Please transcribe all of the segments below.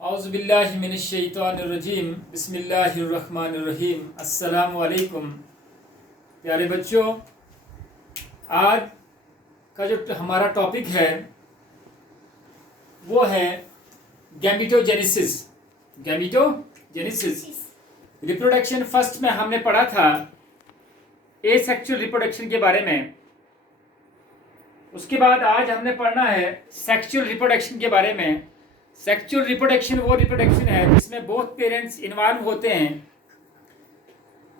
औज़ुबिल्लाहिमिनश्शैतानिर्रजीम बिस्मिल्लाहिर्रहमानिर्रहीम। अस्सलामु अलैकुम प्यारे बच्चों, आज का जो हमारा टॉपिक है वो है गैमीटोजेनेसिस। रिप्रोडक्शन फर्स्ट में हमने पढ़ा था एसेक्सुअल रिप्रोडक्शन के बारे में। उसके बाद आज हमने पढ़ना है सेक्सुअल रिप्रोडक्शन के बारे में। सेक्सुअल रिप्रोडक्शन वो रिप्रोडक्शन है जिसमें बोथ पेरेंट्स इन्वॉल्व होते हैं।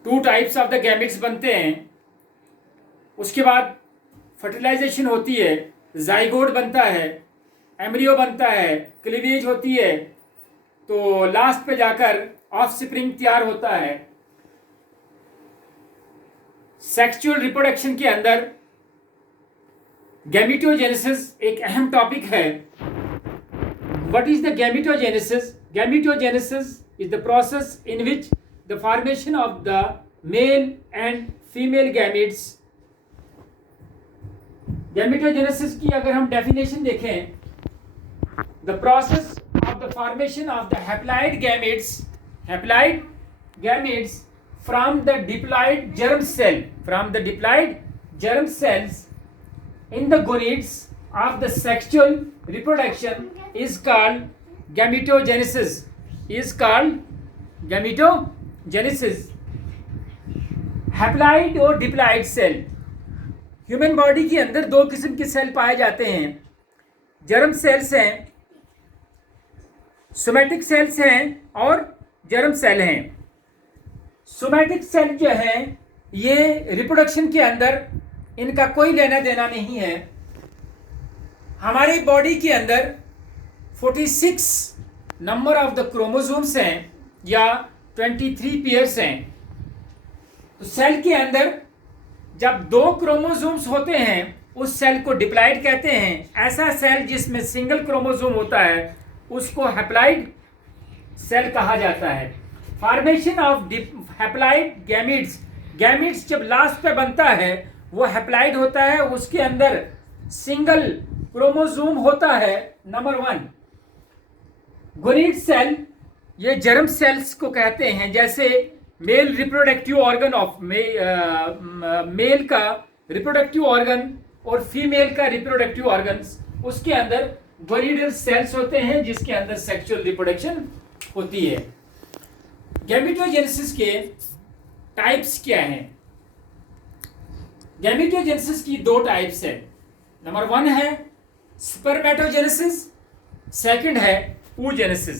Two types of the gametes बनते हैं। उसके बाद फर्टिलाइजेशन होती है, जाइगोट बनता है, एम्ब्रियो बनता है, क्लीवेज होती है, तो लास्ट पे जाकर ऑफस्प्रिंग तैयार होता है। सेक्सुअल रिप्रोडक्शन के अंदर गैमेटोजेनेसिस एक अहम टॉपिक है। What is the gametogenesis? Gametogenesis is the process in which the formation of the male and female gametes. Gametogenesis की अगर हम definition देखें, the process of the formation of the haploid gametes from the diploid germ cells in the gonads of the sexual reproduction is called gametogenesis. Haploid और diploid cell. Human body के अंदर दो किस्म के सेल पाए जाते हैं। जर्म सेल्स हैं, सोमैटिक सेल्स हैं और जर्म सेल हैं। सोमैटिक सेल जो हैं ये रिप्रोडक्शन के अंदर इनका कोई लेना देना नहीं है। हमारी बॉडी के अंदर 46 नंबर ऑफ द क्रोमोसोम्स हैं या 23 पेयर्स हैं। तो सेल के अंदर जब दो क्रोमोसोम्स होते हैं उस सेल को डिप्लॉइड कहते हैं। ऐसा सेल जिसमें सिंगल क्रोमोसोम होता है उसको हैप्लॉइड सेल कहा जाता है। फॉर्मेशन ऑफ हैप्लॉइड गैमेट्स जब लास्ट पे बनता है वो हैप्लॉइड होता है। उसके अंदर सिंगल क्रोमोसोम होता है नंबर 1। गोनीड सेल ये जर्म सेल्स को कहते हैं। जैसे male reproductive organ of male का रिप्रोडक्टिव ऑर्गन और फीमेल का रिप्रोडक्टिव ऑर्गन्स, उसके अंदर गोनीडल सेल्स होते हैं जिसके अंदर सेक्सुअल रिप्रोडक्शन होती है। गैमेटोजेनेसिस के टाइप्स क्या हैं? गैमेटोजेनेसिस की दो टाइप्स है। नंबर 1 है स्पर्मेटोजेनेसिस, सेकंड है oogenesis.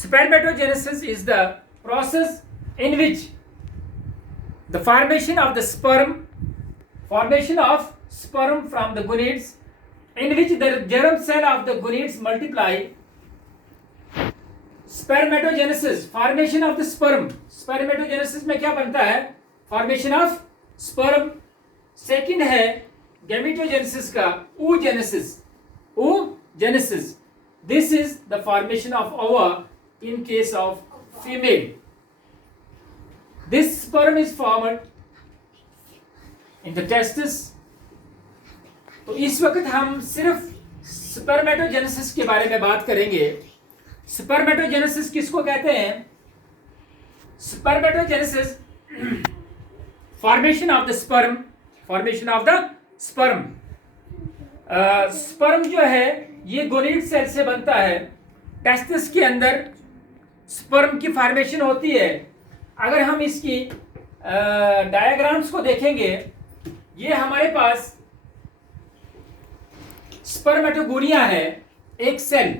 Spermatogenesis is the process in which the formation of sperm from the gonads, in which the germ cell of the gonads multiply. Spermatogenesis, formation of the sperm. Spermatogenesis में क्या बनता है? Formation of sperm. Second है gametogenesis का oogenesis. This is the formation of ova in case of female. This sperm is formed in the testis. तो इस वक्त हम सिर्फ स्पर्मेटोजेनेसिस के बारे में बात करेंगे। स्पर्मेटोजेनेसिस किसको कहते हैं? Spermatogenesis formation of the sperm. Sperm जो है ये गोनीड सेल से बनता है। टेस्टिस के अंदर स्पर्म की फॉर्मेशन होती है। अगर हम इसकी डायग्राम्स को देखेंगे, ये हमारे पास स्पर्मेटोगोनिया है एक सेल।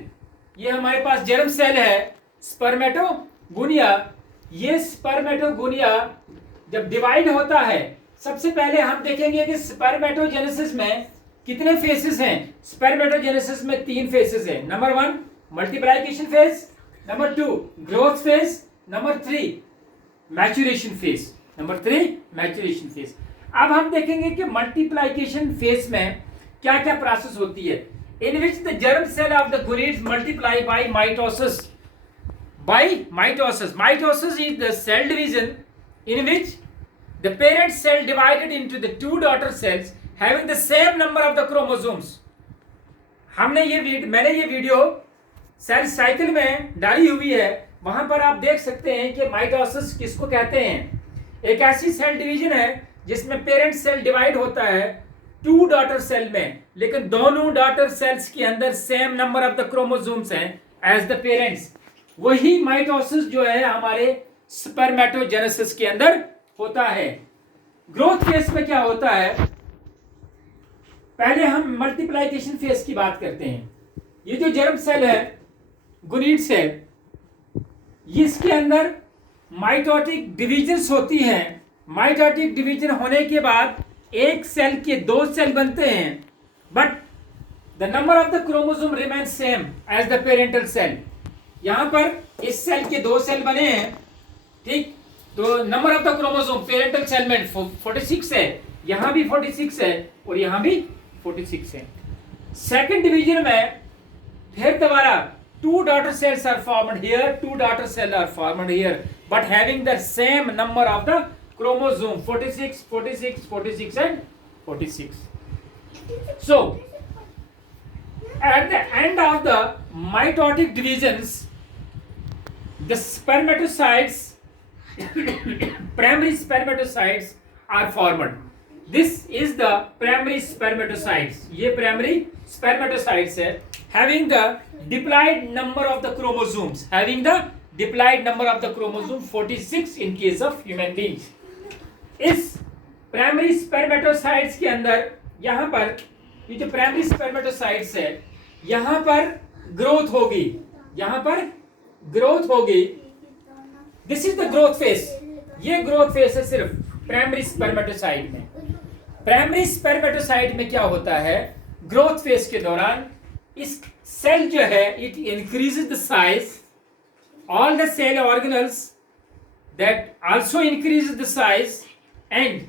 ये हमारे पास जर्म सेल है स्पर्मेटोगोनिया। ये स्पर्मेटोगोनिया जब डिवाइड होता है, सबसे पहले हम देखेंगे कि स्पर्मेटोजेनेसिस में कितने फेसेस हैं। स्पर्मेटोजेनेसिस में 3 फेसेस हैं। Number 1 multiplication phase, number 2 growth phase, number 3 maturation phase. अब हम देखेंगे कि मल्टीप्लिकेशन फेज में क्या क्या प्रोसेस होती है। In which the germ cell of the gonads multiply by mitosis. Mitosis is the cell division in which the parent cell divided into the 2 daughter cells having the same number of the chromosomes. मैंने ये video cell cycle में डाली हुई है, वहां पर आप देख सकते हैं कि माइटोसिस किसको कहते हैं। एक ऐसी सेल डिवीजन है जिसमें पेरेंट सेल डिवाइड होता है 2 डॉटर सेल में, लेकिन दोनों डॉटर सेल्स के अंदर same number of the chromosomes हैं एज द पेरेंट्स। वही माइटोसिस जो है हमारे स्पर्मेटोजेनेसिस के अंदर होता है। ग्रोथ फेज में क्या होता है, पहले हम मल्टीप्लिकेशन फेज की बात करते हैं। ये जो जर्म सेल है, गुनीड सेल, इसके अंदर माइटोटिक डिविजन्स होती हैं। माइटोटिक डिवीजन होने के बाद एक सेल के 2 सेल बनते हैं, but the number of the chromosome remain same as the parental cell. यहां पर इस सेल के 2 सेल बने हैं, ठीक, तो number of the chromosome parental cell में 46 है, यहां भी 46 है और यहां भी 46 है। सेकंड डिवीजन में फिर दोबारा 2 daughter cells are formed here, 2 daughter cells are formed here, but having the same number of the chromosome 46, 46, 46 and 46. So, at the end of the mitotic divisions, the spermatocytes, primary spermatocytes are formed. This is the primary spermatocytes. ये primary spermatocytes है, having the diploid number of the chromosomes, having the diploid number of the chromosome 46 in case of human beings. इस primary spermatocytes के अंदर यहाँ पर ये जो primary spermatocytes है, यहाँ पर growth होगी, यहाँ पर growth होगी। This is the growth phase. ये growth phase है सिर्फ प्राइमरी स्पर्मेटोसाइट में। प्राइमरी स्पर्मेटोसाइट में क्या होता है, ग्रोथ फेज के दौरान इस सेल जो है it increases the size, all the cell organelles that also increases the size and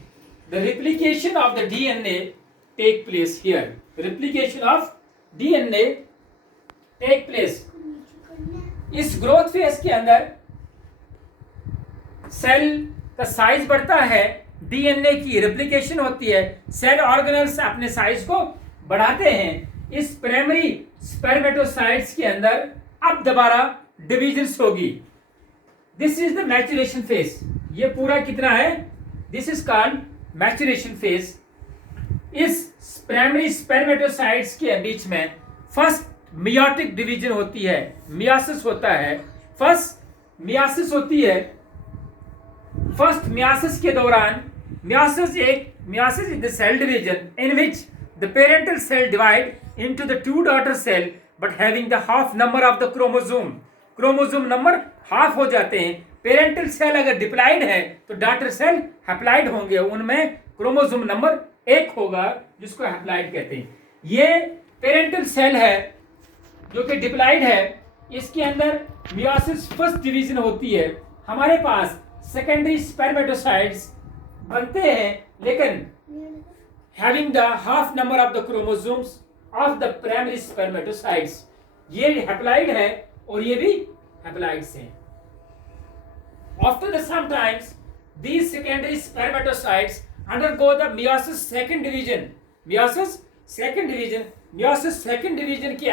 the replication of the DNA take place here. Replication of DNA take place. इस ग्रोथ फेज के अंदर cell का size बढ़ता है, DNA की replication होती है, cell organelles अपने साइज को बढ़ाते हैं। इस प्राइमरी स्पर्मेटोसाइट्स के अंदर अब दोबारा डिविजन्स होगी। This is the maturation phase. ये पूरा कितना है, this is called maturation phase. इस प्राइमरी स्पर्मेटोसाइट्स के बीच में फर्स्ट मियोटिक डिवीजन होती है, मियासिस होता है। फर्स्ट मियासिस होती है। फर्स्ट मियासिस के दौरान meiosis is the cell division in which the parental cell divide into the 2 daughter cell but having the half number of the chromosome. Chromosome number half हो जाते हैं। Parental cell अगर diploid है तो daughter cell haploid होंगे, उनमें chromosome number 1 होगा जिसको हैप्लाइड कहते हैं। ये पेरेंटल सेल है जो कि डिप्लाइड है, इसके अंदर मियासिस फर्स्ट डिवीजन होती है। हमारे पास सेकेंडरी स्पर्मेटोसाइट्स बनते हैं, लेकिन having the half number of the chromosomes of the primary spermatocytes. ये हैप्लाइड है और ये भी हैप्लाइड्स हैं। After the sometimes these secondary spermatocytes undergo the meiosis second division. meiosis second division के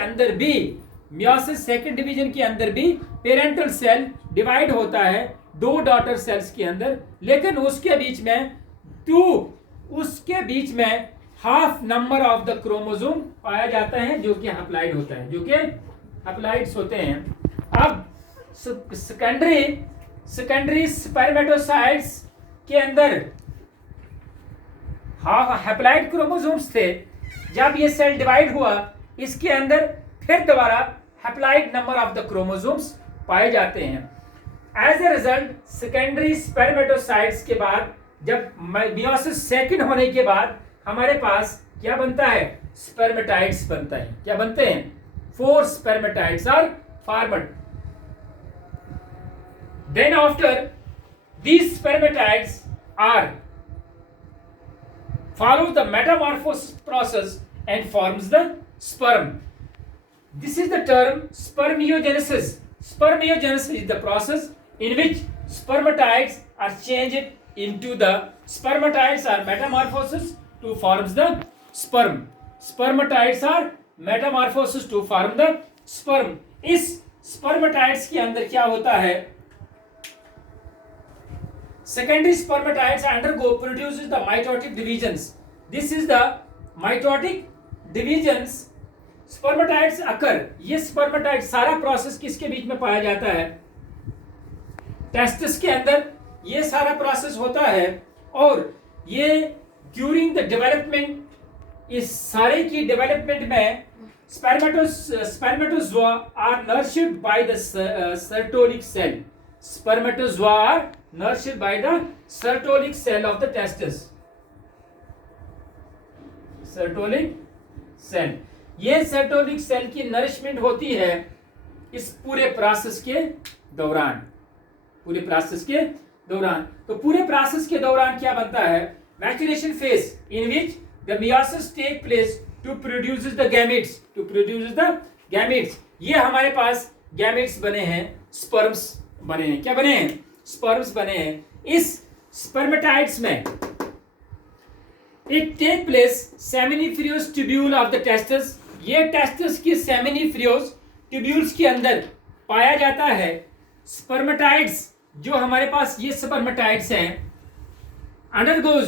अंदर भी पेरेंटल सेल डिवाइड होता है 2 डॉटर सेल्स के अंदर, लेकिन उसके बीच में half number of the chromosome पाया जाता है जो कि हैप्लाइड होता है, जो कि हैप्लाइड्स होते हैं। अब सेकेंडरी स्पर्मेटोसाइट्स के अंदर हैप्लाइड क्रोमोसोम्स थे। जब ये सेल डिवाइड हुआ, इसके अंदर फिर दोबारा haploid number of the chromosomes पाए जाते हैं। As a result secondary spermatocytes के बाद जब मियोसिस सेकंड होने के बाद हमारे पास क्या बनता है, स्पर्मेटाइड्स बनता है। क्या बनते हैं, 4 spermatids are formed. Then after these spermatids are follow the metamorphosis process and forms the sperm. This is the term spermiogenesis. Spermiogenesis is the process in which spermatids are changed into the spermatids are metamorphosis to forms the sperm. Spermatids are metamorphosis to form the sperm. इस स्पर्मेटाइड्स के अंदर क्या होता है, secondary spermatides undergo produces the mitotic divisions. This is the mitotic divisions. Spermatides occur. ये spermatide सारा process किसके बीच में पाया जाता है, टेस्टिस के अंदर ये सारा प्रोसेस होता है। और ये ड्यूरिंग द डेवलपमेंट, इस सारे की डेवलपमेंट में spermatozoa are nourished by the Sertolic cell. Spermatozoa are nourished by the Sertolic cell of the testis. Sertolic cell, ये Sertolic cell की नरिशमेंट होती है इस पूरे प्रोसेस के दौरान, पूरे प्रोसेस के दौरान। तो पूरे प्रोसेस के दौरान क्या बनता है, maturation phase in which the meiosis take place to produce the gametes, to produce the gametes. ये हमारे पास गैमेट्स बने हैं, स्पर्म्स बने हैं, क्या बने हैं, स्पर्म्स बने हैं। इस स्पर्मेटाइड्स में it take place seminiferous tubule of the testis, ये टेस्टिस की सेमिनिफ्रियोस ट्यूब्यूल्स के अंदर पाया जाता है। स्पर्मेटाइड्स जो हमारे पास ये स्पर्मेटाइड्स हैं अंडरगोज,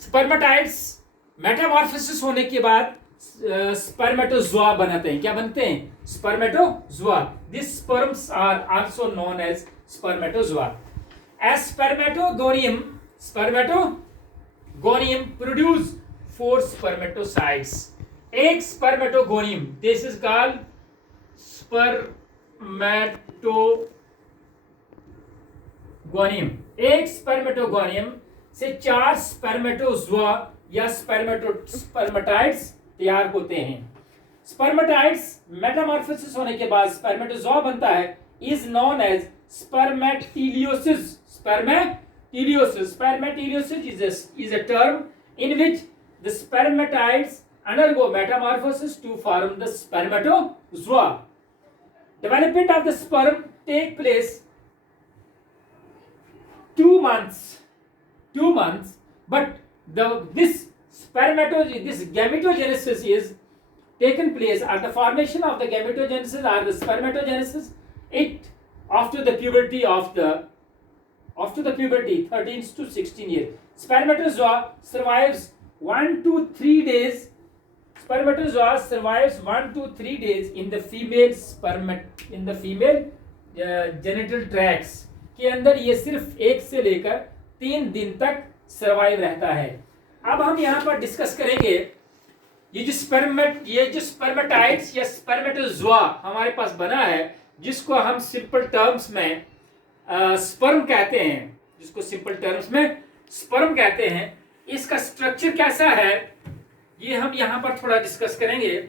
स्पर्मेटाइड्स मेटामॉर्फोसिस होने के बाद स्पर्मेटोजोआ बनाते हैं, क्या बनते हैं, spermatozoa. This sperms are also known as spermatozoa. As spermatogonium produce 4 spermatocytes. एक spermatogonium, this is called spermatogonium. एक स्पर्मेटोगोनियम से 4 स्पर्मेटोजोआ या स्पर्मेटाइड्स तैयार होते हैं। स्पर्मेटाइड्स मेटामॉर्फोसिस होने के बाद स्पर्मेटोजोआ बनता है, is known as spermatiliosis. Spermatiliosis is a term in which the spermatides undergo metamorphosis to form the spermatozoa. Development of the sperm take place 2 months, but this gametogenesis is taken place at the formation of the gametogenesis or the spermatogenesis it after the puberty 13 to 16 years. Spermatozoa survives 1 to 3 days. Spermatozoa survives 1 to 3 days in the female genital tracts के अंदर ये सिर्फ 1 से लेकर 3 दिन तक survive रहता है। अब हम यहाँ पर डिस्कस करेंगे ये जो स्पर्मेटाइड्स या स्पर्मेटोजोआ हमारे पास बना है, जिसको हम सिंपल टर्म्स में स्पर्म कहते हैं, इसका स्ट्रक्चर कैसा है ये हम यहां पर थोड़ा डिस्कस करेंगे।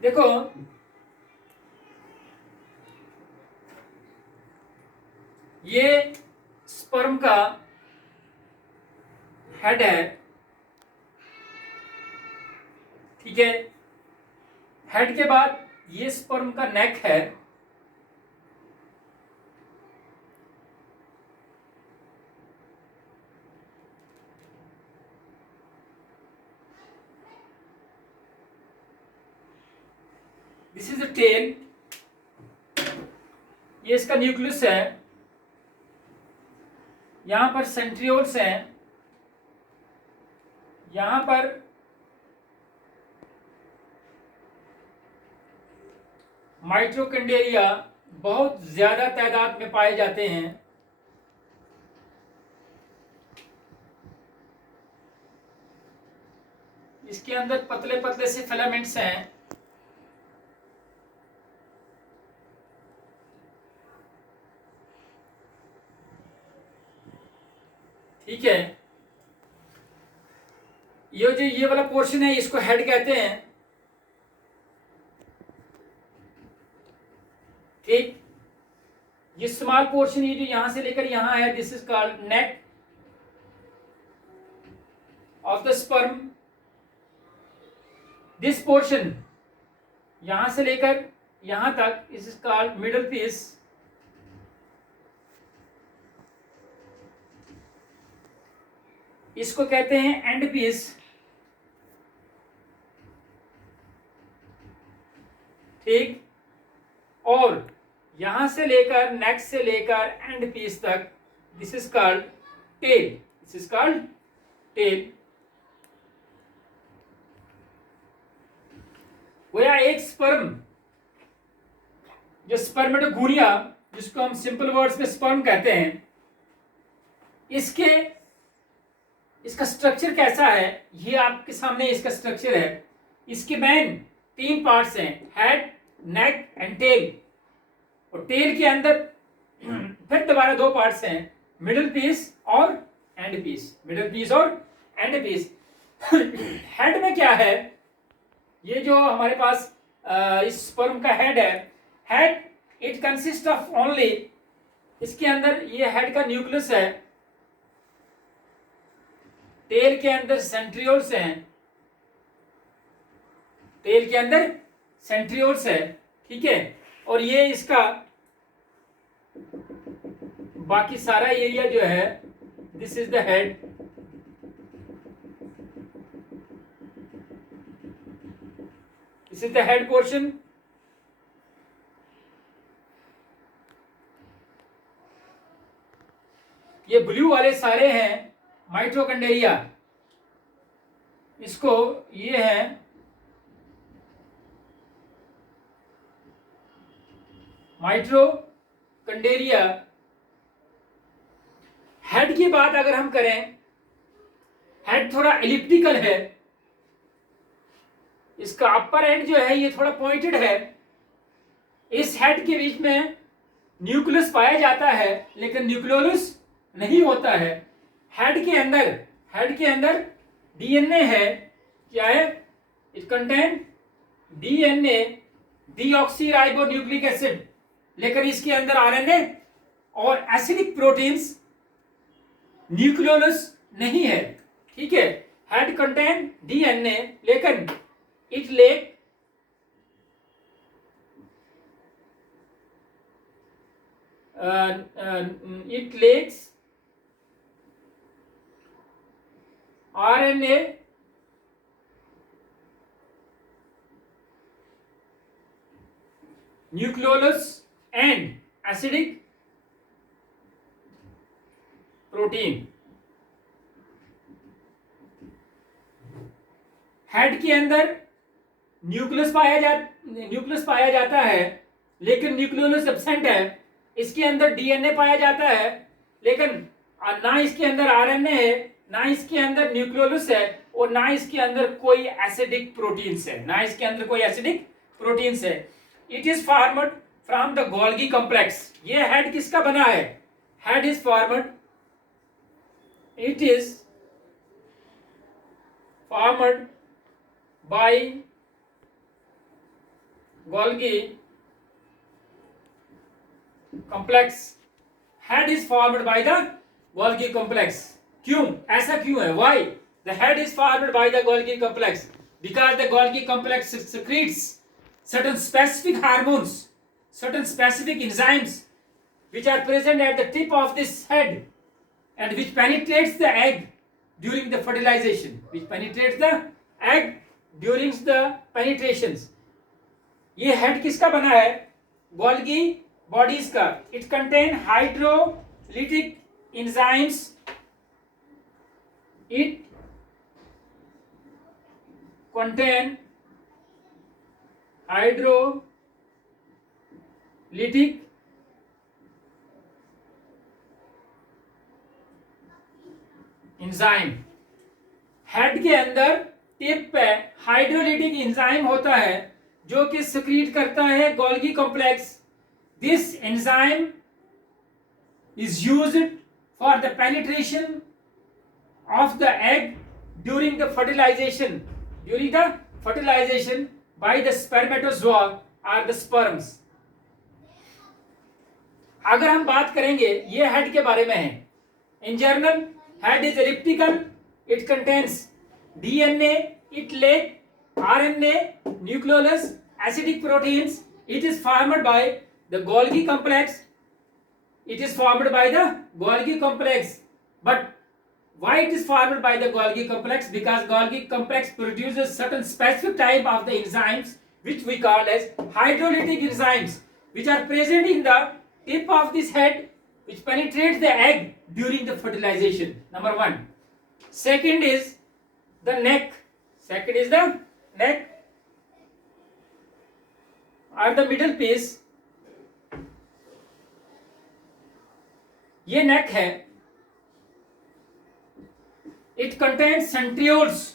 देखो ये स्पर्म का हेड है, ठीक है। हेड के बाद ये स्पर्म का नेक है, दिस इज द टेल, ये इसका न्यूक्लियस है, यहां पर सेंट्रियोल्स हैं, यहां पर माइटोकॉन्ड्रिया बहुत ज्यादा तादाद में पाए जाते हैं। इसके अंदर पतले पतले से फिलामेंट्स हैं, ठीक है। ये वाला पोर्शन है, इसको हेड कहते हैं, ठीक। ये स्मॉल पोर्शन ये जो यहां से लेकर यहां है, this is called neck of the sperm. This portion यहां से लेकर यहां तक, this is called middle piece. इसको कहते हैं एंड पीस। ठीक, और यहां से लेकर नेक से लेकर एंड पीस तक, this is called tail, this is called tail. गोया एक स्पर्म, जो स्पर्मेटोगोनिया, जिसको हम सिंपल वर्ड्स में स्पर्म कहते हैं, इसका स्ट्रक्चर कैसा है, ये आपके सामने इसका स्ट्रक्चर है। इसके मेन 3 पार्ट्स हैं, हेड, नेक एंड टेल। और टेल के अंदर फिर दोबारा 2 पार्ट्स हैं, मिडिल पीस और एंड पीस, मिडिल पीस और एंड पीस। हेड में क्या है, ये जो हमारे पास इस स्पर्म का हेड है, head it consist of only, इसके अंदर ये हेड का न्यूक्लियस है, टेल के अंदर सेंट्रियोल्स हैं, टेल के अंदर सेंट्रियोल्स है, ठीक है। और ये इसका बाकी सारा एरिया जो है, this is the head, this is the head portion. ये ब्लू वाले सारे हैं माइटोकॉन्ड्रिया, इसको ये है माइटोकॉन्ड्रिया। हेड की बात अगर हम करें, हेड थोड़ा एलिप्टिकल है, इसका अपर एंड जो है ये थोड़ा पॉइंटेड है। इस हेड के बीच में न्यूक्लियस पाया जाता है, लेकिन न्यूक्लियोलस नहीं होता है। हेड के अंदर डीएनए है, क्या है, it contain DNA, deoxyribonucleic acid, लेकिन इसके अंदर आरएनए और एसिडिक प्रोटीन्स, न्यूक्लियोलस नहीं है, ठीक है। हेड कंटेन डीएनए, लेकिन it lake it lacks RNA, nucleolus and acidic protein। Head के अंदर न्यूक्लियस पाया जाता है, लेकिन न्यूक्लियोलस एब्सेंट है। इसके अंदर डीएनए पाया जाता है, लेकिन ना इसके अंदर आरएनए है, ना इसके अंदर न्यूक्लियोलस है, और ना इसके अंदर कोई एसिडिक प्रोटीन्स है, ना इसके अंदर कोई एसिडिक प्रोटीन्स है। It is formed from the Golgi complex. ये हेड किसका बना है, head is formed, it is formed by Golgi complex। head is formed by the Golgi complex। क्यों, ऐसा क्यों है, why the head is formed by the Golgi complex? Because the Golgi complex secretes certain specific hormones, certain specific enzymes which are present at the tip of this head and which penetrates the egg during the fertilization, which penetrates the egg during the penetrations। ये head किसका बना है, Golgi bodies का। It contain hydrolytic enzymes, it contain hydrolytic enzyme. Head के अंदर tip पे hydrolytic enzyme होता है, जो कि सिक्रीट करता है Golgi complex. This enzyme is used for the penetration of the egg during the fertilization by the spermatozoa or the sperms। अगर हम बात करेंगे, ये हेड के बारे में है। In general, head is elliptical, it contains DNA, it lack RNA, nucleolus, acidic proteins, it is formed by the Golgi complex, it is formed by the Golgi complex, but Why it is formed by the Golgi complex? Because Golgi complex produces certain specific type of the enzymes which we call as hydrolytic enzymes, which are present in the tip of this head, which penetrates the egg during the fertilization. Number one. Second is the neck. Second is the neck or the middle piece. ये neck है. It contains centrioles.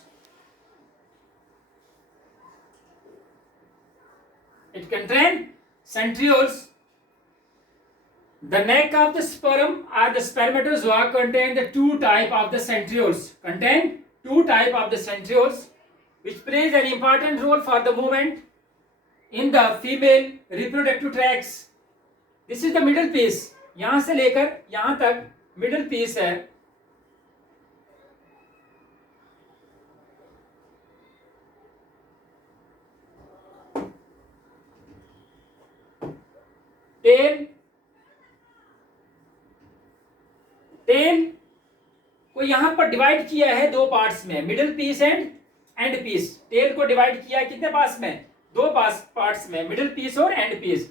It contains centrioles. The neck of the sperm or the spermatozoa contain the two type of the centrioles. Contain two type of the centrioles, which plays an important role for the movement in the female reproductive tracts. This is the middle piece. यहाँ से लेकर यहाँ तक middle piece है. Tell को यहां पर divide किया है दो पार्ट्स में, middle piece end piece. Tail को डिवाइड किया है कितने पार्ट्स में? दो पार्ट्स में, मिडिल पीस और एंड पीस.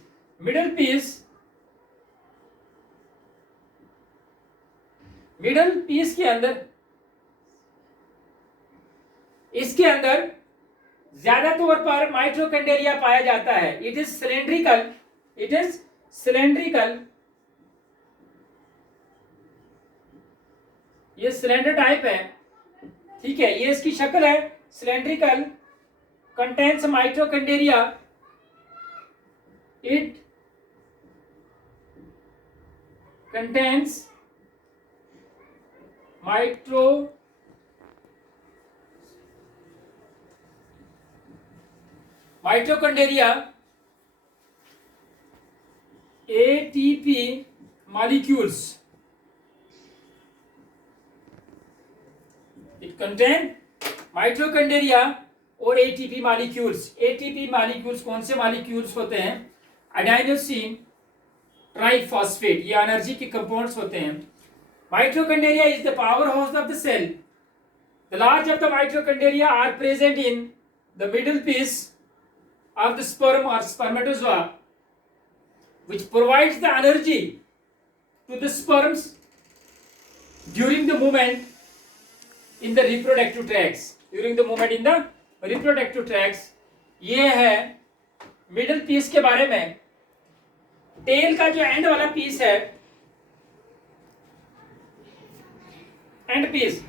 मिडिल पीस के अंदर, इसके अंदर ज्यादा तौर पर माइटोकॉन्ड्रिया पाया जाता है. It is cylindrical. ये सिलेंडर टाइप है, ठीक है. ये इसकी शक्ल है cylindrical. Contains mitochondria. It contains mitochondria, ATP molecules. It contain mitochondria और ATP molecules. ATP molecules कौन से molecules होते हैं? Adenosine triphosphate. ये एनर्जी के कंपाउंड्स होते हैं. Mitochondria is the powerhouse of the cell. The large of the mitochondria are present in the middle piece of the sperm or spermatozoa, which provides the energy to the sperms during the movement in the reproductive tracts. During the movement in the reproductive tracts. ये है middle piece के बारे में. Tell का जो and वाला piece है, end piece,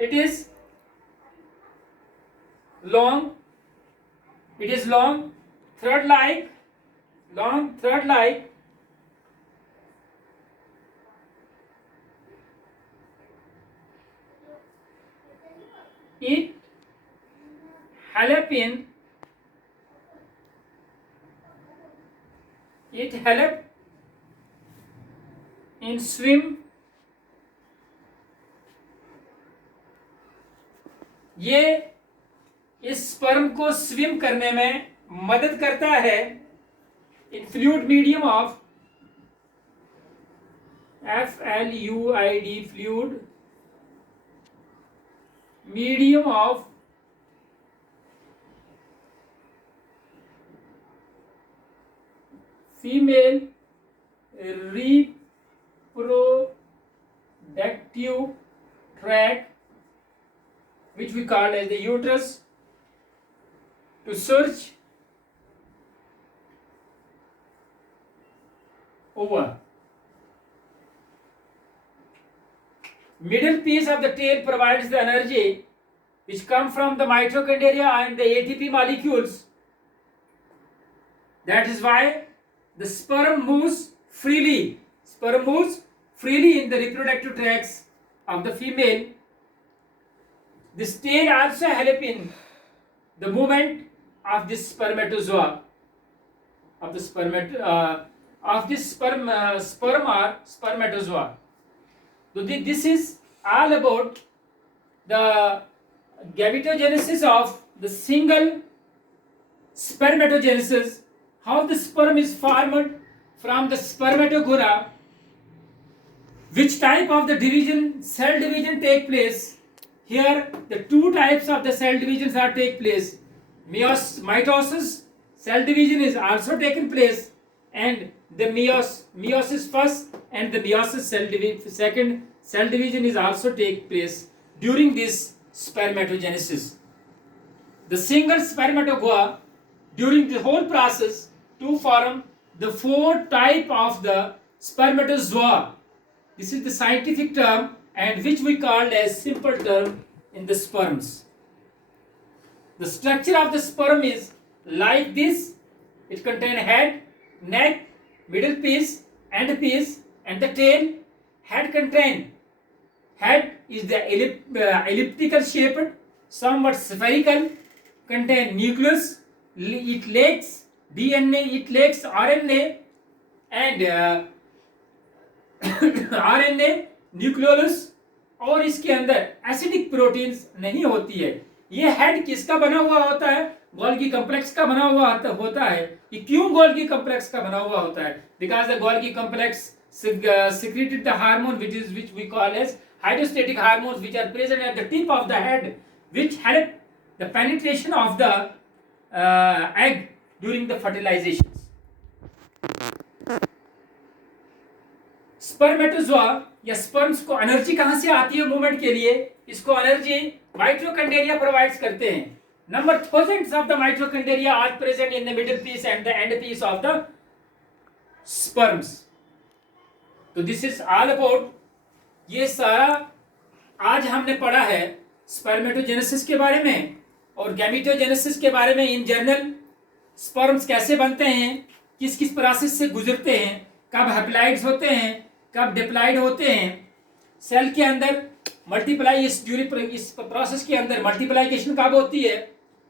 it is long, thread like, it help in swim. ये इस स्पर्म को स्विम करने में मदद करता है इन fluid medium of FLUID, fluid medium of female reproductive tract, which we call as the uterus, to search ova. Middle piece of the tail provides the energy which come from the mitochondria and the ATP molecules. That is why the sperm moves freely in the reproductive tracts of the female. This tail also help in the movement of this spermatozoa, of the sperm or spermatozoa. So this is all about the gametogenesis of the single spermatogenesis, how the sperm is formed from the spermatogonia Which type of the division, cell division take place? Here the two types of the cell divisions are take place. Mitosis, cell division is also taken place, and the meiosis first and the meiosis second cell division is also take place during this spermatogenesis. The single spermatogoa during the whole process to form the four type of the spermatozoa. This is the scientific term, and which we called as simple term in the sperms. The structure of the sperm is like this. It contains head, neck, middle piece, end piece, and the tail. Head is the elliptical shaped, somewhat spherical, contain nucleus. It lacks DNA, it lacks RNA, and RNA nucleolus, और इसके अंदर acidic proteins नहीं होती है। ये head किसका बना हुआ होता है? गोल्गी कॉम्प्लेक्स का बना हुआ होता है। ये क्यों गोल्गी कॉम्प्लेक्स का बना हुआ होता है? Because the Golgi complex secreted the hormone which we call as hydrostatic hormones, which are present at the tip of the head, which help the penetration of the egg during the fertilization. Spermatozoa या sperms को energy कहां से आती है movement के लिए? इसको energy mitochondria provides करते हैं। Number thousands of the mitochondria are present in the middle piece and the end piece of the sperms. तो दिस इज ऑल अबाउट, ये सारा आज हमने पढ़ा है स्पर्मेटोजेनेसिस के बारे में और गैमेटोजेनेसिस के बारे में। इन जनरल स्पर्म्स कैसे बनते हैं, किस किस प्रोसेस से गुजरते हैं, कब हैप्लॉइड्स होते हैं, कब डिप्लॉइड होते हैं, सेल के अंदर मल्टीप्लाई, इस प्रोसेस के अंदर मल्टीप्लाइकेशन कब होती है,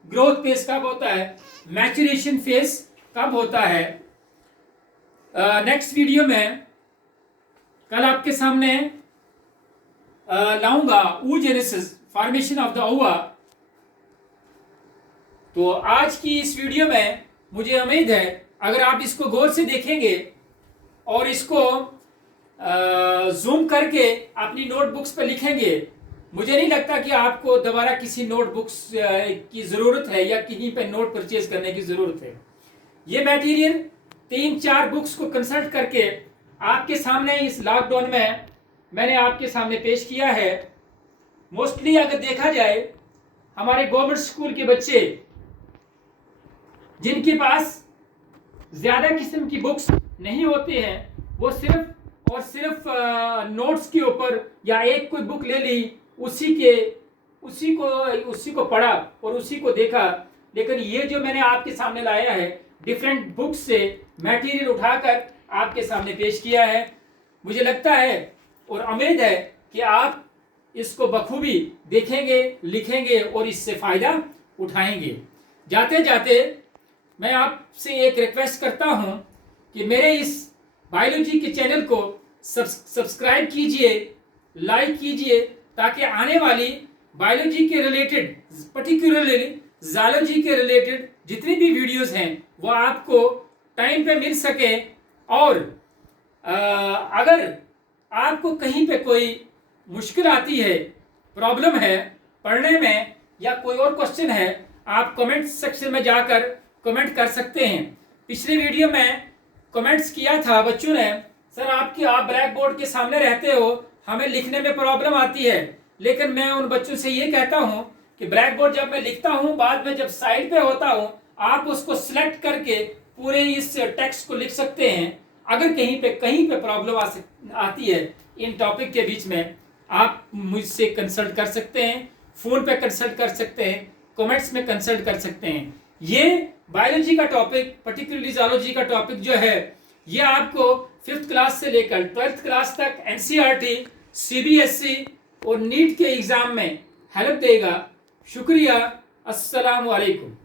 ग्रोथ फेज कब होता है, मैचुरेशन फेज कब होता है। नेक्स्ट वीडियो में कल आपके सामने लाऊंगा oogenesis, फॉर्मेशन ऑफ द ओवा। तो आज की इस वीडियो में मुझे उम्मीद है अगर आप इसको गौर से देखेंगे और इसको जूम करके अपनी नोटबुक्स पर लिखेंगे, मुझे नहीं लगता कि आपको दोबारा किसी नोटबुक्स की ज़रूरत है या कहीं पे नोट परचेज करने की ज़रूरत है। ये मटेरियल 3-4 बुक्स को कंसल्ट करके आपके सामने इस लॉकडाउन में मैंने आपके सामने पेश किया है। मोस्टली अगर देखा जाए हमारे गवर्नमेंट स्कूल के बच्चे जिनके पास ज़्यादा किस्म की बुक्स नहीं होते हैं, वो सिर्फ और सिर्फ नोट्स के ऊपर या एक कोई बुक ले ली, उसी को पढ़ा और उसी को देखा। लेकिन ये जो मैंने आपके सामने लाया है, डिफरेंट बुक्स से मटेरियल उठाकर आपके सामने पेश किया है। मुझे लगता है और उम्मीद है कि आप इसको बखूबी देखेंगे, लिखेंगे और इससे फ़ायदा उठाएंगे। जाते जाते मैं आपसे एक रिक्वेस्ट करता हूं कि मेरे इस बायोलॉजी के चैनल को सब्सक्राइब कीजिए, लाइक कीजिए, ताकि आने वाली बायोलॉजी के रिलेटेड, पर्टिकुलरली ज़ूलॉजी के रिलेटेड जितनी भी वीडियोस हैं वो आपको टाइम पे मिल सके। और अगर आपको कहीं पे कोई मुश्किल आती है, प्रॉब्लम है पढ़ने में या कोई और क्वेश्चन है, आप कमेंट सेक्शन में जाकर कमेंट कर सकते हैं। पिछले वीडियो में कमेंट्स किया था बच्चों ने, सर आप ब्लैक बोर्ड के सामने रहते हो, हमें लिखने में प्रॉब्लम आती है। लेकिन मैं उन बच्चों से ये कहता हूँ कि ब्लैक बोर्ड जब मैं लिखता हूँ, बाद में जब साइड पे होता हूँ, आप उसको सिलेक्ट करके पूरे इस टेक्स्ट को लिख सकते हैं। अगर कहीं पे प्रॉब्लम आती है इन टॉपिक के बीच में, आप मुझसे कंसल्ट कर सकते हैं, फ़ोन पे कंसल्ट कर सकते हैं, कमेंट्स में कंसल्ट कर सकते हैं। ये बायोलॉजी का टॉपिक, पर्टिकुलरली ज़ूलॉजी का टॉपिक जो है, ये आपको 5th क्लास से लेकर 12th क्लास तक NCERT, CBSE और नीट के एग्ज़ाम में हेल्प देगा। शुक्रिया। अस्सलामु अलैकुम।